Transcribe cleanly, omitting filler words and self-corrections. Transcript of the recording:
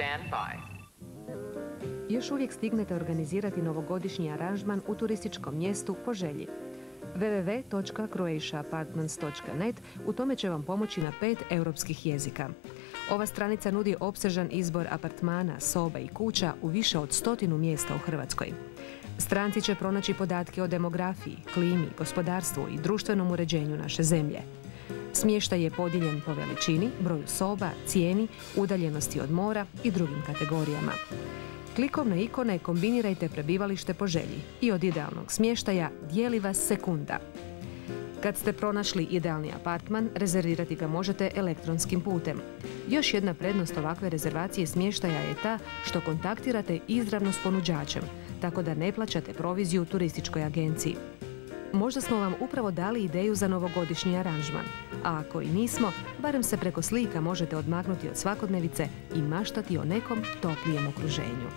Stand by. Još uvijek stignete organizirati novogodišnji aranžman u turističkom mjestu po želji. www.croatiaapartments.net u tome će vam pomoći na 5 europskih jezika. Ova stranica nudi opsežan izbor apartmana, soba i kuća u više od 100 mjesta u Hrvatskoj. Stranci će pronaći podatke o demografiji, klimi, gospodarstvu i društvenom uređenju naše zemlje. Smještaj je podijeljen po veličini, broju soba, cijeni, udaljenosti od mora i drugim kategorijama. Klikom na ikone kombinirajte prebivalište po želji i od idealnog smještaja dijeli vas sekunda. Kad ste pronašli idealni apartman, rezervirati ga možete elektronskim putem. Još jedna prednost ovakve rezervacije smještaja je ta što kontaktirate izravno s ponuđačem, tako da ne plaćate proviziju turističkoj agenciji. Možda smo vam upravo dali ideju za novogodišnji aranžman, a ako i nismo, barem se preko slika možete odmaknuti od svakodnevice i maštati o nekom toplijem okruženju.